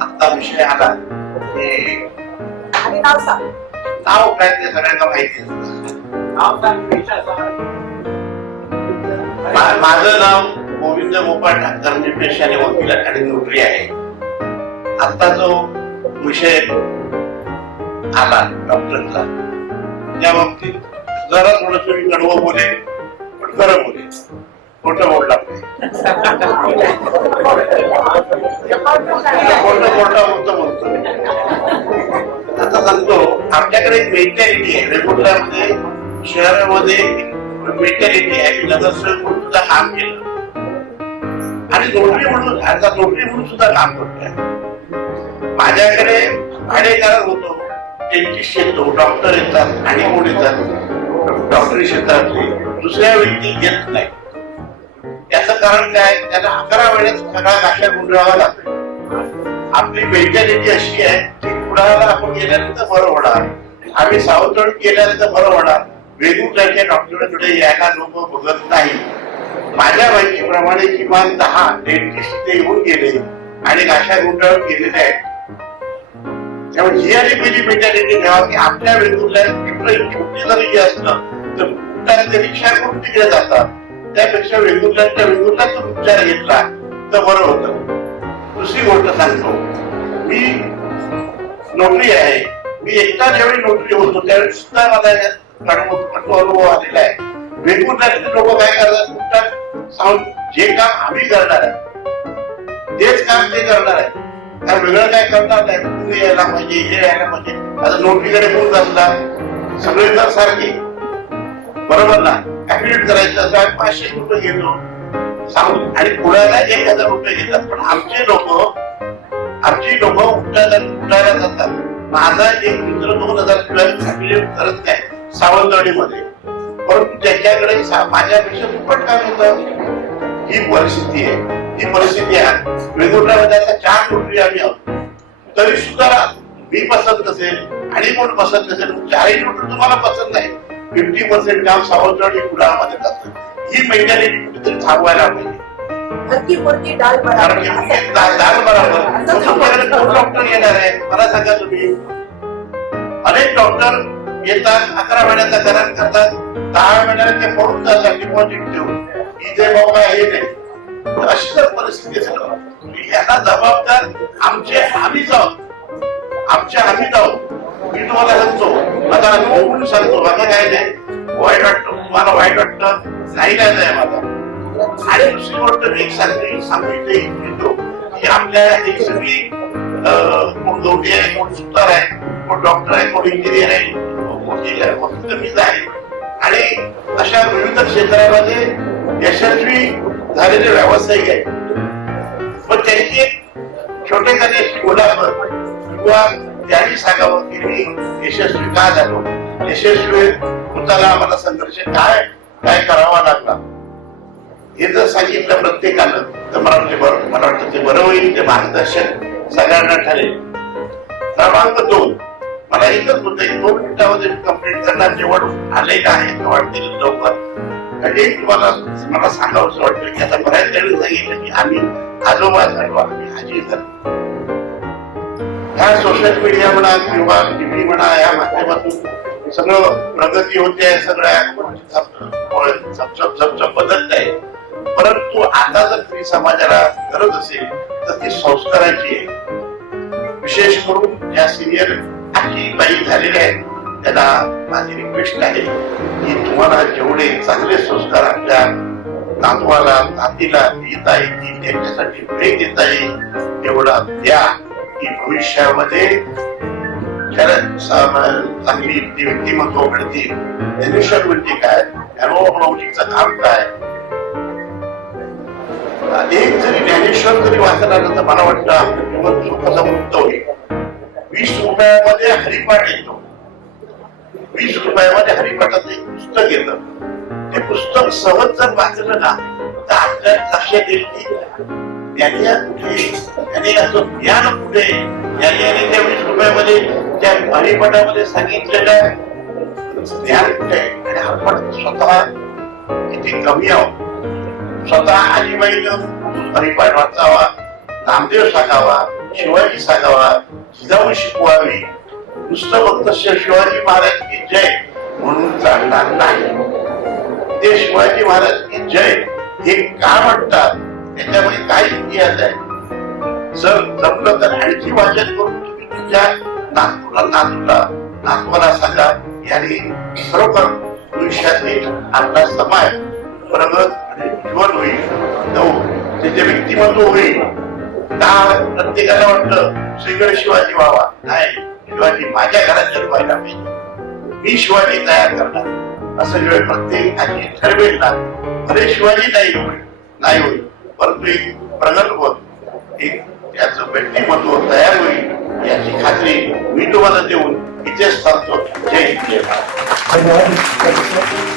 आता विषय आला आणि नाव सांग नाव काय ते सगळ्यांना माहिती आहे. मा- माझं नाव गोविंद गोपाळ ठाकर निर्देश आणि वकील आणि नोकरी आहे आता जो विषय आला डॉक्टरचा त्या बाबतीत जरा थोडस मी कडवं बोले बोले खोटं बोलणार नाही खोटं खोटं बोलतो बोलतो आता सांगतो आपल्याकडे एक मेंटॅलिटी आहे. रेग्युलरमध्ये शहरामध्ये मेंटॅलिटी आहे नगरसेवक म्हणून सुद्धा काम केलं. आणि नोकरी म्हणून आता नोकरी म्हणून सुद्धा काम करतोय माझ्याकडे भाडेकरार होतो. डेंटिस्ट येतो डॉक्टर येतात आणि कोण येतात? डॉक्टरी शेतात दुसऱ्या व्यक्ती येत नाही. याचं कारण काय? त्याला अकरा वेळेस सगळा गाठ्या गुंडळावा लागतो. आपली मेंटॅलिटी अशी आहे की कुणाला आपण गेल्यानंतर बरं होणार? आम्ही सावतड केल्यानंतर बरं होणार? वेगवेगळ्या डॉक्टरांकडे यायला लोक बघत नाही. माझ्या माहितीप्रमाणे किमान दहा डेंटिस्ट ते येऊन गेले आणि गाशा गुंडाळ गेलेले आहेत. त्यामुळे ही आणि पहिली मेंटॅलिटी ठेवा की आपल्या वेगवेगळ्या छोटी जरी असलं तर कुठल्या तरी रिक्षा करून तिकडे जातात. त्यापेक्षा वेगवेगळ्या वेगवेगळ्या उपचार घेतला तर बरं होत. दुसरी गोष्ट सांगतो. मी नोकरी आहे. मी एकटा ज्यावेळी नोकरी होतो त्यावेळी सुद्धा मला यात अनुभव आलेला आहे. वेगवेगळ्या लोक काय करतात? कुठं सांगून जे काम आम्ही करणार आहे तेच काम ते करणार आहे. काय वेगळं काय करणार नाही तुम्ही यायला पाहिजे हे यायला पाहिजे. आता नोकरीकडे कोण असला सगळे तर सारखे. बरोबर ना? ऍडमिट करायचं असं पाचशे रुपये घेतो. सांगून आणि पुण्याला एक हजार रुपये घेतात. पण आमचे लोक आमची लोक उठायला उठायला जातात. माझा एक मित्र दोन हजार शिवाय करत नाही सावंतवाडीमध्ये. परंतु त्याच्याकडे सा- माझ्यापेक्षा दुप्पट काम होतं. ही परिस्थिती आहे. ही परिस्थिती आहे. वेगवेगळ्या त्याचा चार नोकरी आम्ही आहोत. तरी सुद्धा मी पसंत नसेल आणि कोण पसंत नसेल चारही नोकरी तुम्हाला पसंत नाही फिफ्टी पर्सेंट काम सावंतवाडी कुडामध्ये जातं. ही मेंटॅलिटी कुठेतरी थांबवायला पाहिजे धरती पुरती डाल बराबर डॉक्टर येणार आहे मला सांगा तुम्ही. अनेक डॉक्टर येतात अकरा महिन्याचा करार करतात दहा महिन्याला ते पडून जातात डिपॉझिट देऊन इथे बाबा हे नाही. अशी जर परिस्थिती असेल याला जबाबदार आमचे आम्हीच आहोत आमचे आम्हीच आहोत मी तुम्हाला सांगतो माझा अनुभव म्हणून सांगतो काय नाही वाईट वाटतं. तुम्हाला वाईट वाटतं. नाही काय नाही माझा. आणि दुसरी गोष्ट मी एक सांगते सांगितलं इच्छितो की आपल्या ही सगळी अं, कोण गवटी आहे कोण सुतार आहे कोण डॉक्टर आहे कोण इंजिनियर आहे कोण वकील आहे. आणि अशा विविध क्षेत्रामध्ये यशस्वी झालेले व्यावसायिक आहेत. पण त्यांची एक छोटेखानी अशी गोलावर किंवा त्याही सांगावं की मी यशस्वी का झालो? यशस्वी होताना आम्हाला संघर्ष काय काय करावा लागला? हे जर सांगितलं प्रत्येकानं तर मला वाटते बरं मला वाटतं ते बरं होईल ते मार्गदर्शन सगळ्यांना ठरेल. क्रमांक दोन. मला एकच होतं की दोन मिनिटामध्ये कंप्लीट करणार निवड आलेलं आहे वाटतील लवकर. आणि तुम्हाला मला सांगावं वाटतं की आता बऱ्याच वेळी सांगितलं की आम्ही आजोबा झालो आम्ही आजी झालो. ह्या सोशल मीडिया म्हणा किंवा टीव्ही म्हणा या माध्यमातून सगळं प्रगती होते सगळ्या झपझप बदलत आहे. परंतु आता जर स्त्री समाजाला गरज असेल तर ती संस्काराची आहे. विशेष करून ज्या सिनियर आजी बाई झालेल्या आहेत त्यांना माझी रिक्वेस्ट आहे की तुम्हाला जेवढे चांगले संस्कार आपल्या नातवाला नातीला देता येतील त्यांच्यासाठी वेळ देता येईल तेवढा द्या. की भविष्यामध्ये चांगली ती व्यक्तिमत्व घडतील. ज्ञानेश्वर म्हणजे काय? अनुभवचं काम काय? एक जरी ज्ञानेश्वर जरी वाचला तर मला वाटतं आपलं जीवन सुखाचं मुक्त होईल. वीस रुपयामध्ये हरिपाठ येतो. वीस रुपयामध्ये हरिपाठाचं एक पुस्तक येतं. ते पुस्तक सहज जर वाचलं ना तर आपल्या लक्षात येईल की त्याच्या या कुठे त्याने याचं ज्ञान कुठे याने याने त्या वीस रुपयामध्ये त्या हरिपाठामध्ये सांगितलेलं ज्ञान कुठे आणि आपण स्वतः किती कमी आहोत. स्वतः आजीबाईनं हरिपाठ वाचावा नामदेव सांगावा शिवाजी सांगावा जिजाऊ शिकवावी. नुसतं फक्त शिवाजी महाराज की जय म्हणून चालणार नाही. ते शिवाजी महाराज की जय हे का म्हणतात? त्याच्यामध्ये काय इतिहास आहे? सर जमलं तर आणखी वाचन करून तुम्ही तुमच्या नागपूरला नातूला नातवाला सांगा याने खरोखर भविष्यातील आपला समाज प्रगत आणि उज्ज्वल होईल. नऊ त्याचे व्यक्तिमत्व होईल. का प्रत्येकाला वाटतं श्रीगड शिवाजी व्हावा. नाही शिवाजी माझ्या घरात जन्मायला पाहिजे. मी शिवाजी तयार करणार. असं जेव्हा प्रत्येकाने ठरवेल ना. अरे शिवाजी नाही होईल नाही होईल परंतु एक प्रगल्भ एक त्याचं व्यक्तिमत्व तयार होईल याची खात्री मी तुम्हाला देऊन इथेच सांगतो. जय हिंद. जय भारत धन्यवाद.